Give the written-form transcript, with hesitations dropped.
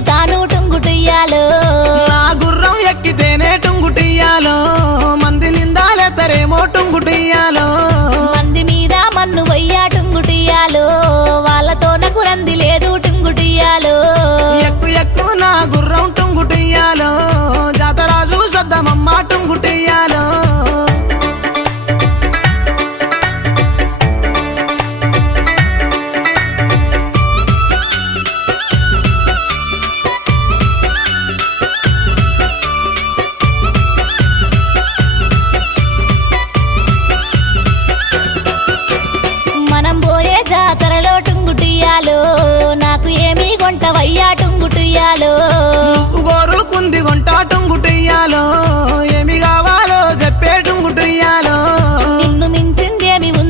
ఎక్కుతాను టుంగుటియ్యాలో నా గుర్రం ఎక్కితేనే టుంగుటియ్యాలో మంది నిందాలెత్తరేమో టుంగుటియ్యాలో మంది మీద మన్ను వయ్యా టుంగుటియ్యాలో వాళ్ళతో నాకు రంది లేదు టుంగుటియ్యాలో ఎక్కు ఎక్కు నా గుర్రం టుంగుటియ్యాలో జాతరాజు సద్దమమ్మ టుంగుటియ్యాలో మనం పోయే జాతరలో టుంగుటియ్యాలో నాకు ఏమీ కొంటవయ్యా టుంగుటియ్యాలో గోరుకుంది గుంట టుంగుటియ్యాలో ఏమి కావాలో చెప్పే టుంగుటియ్యాలో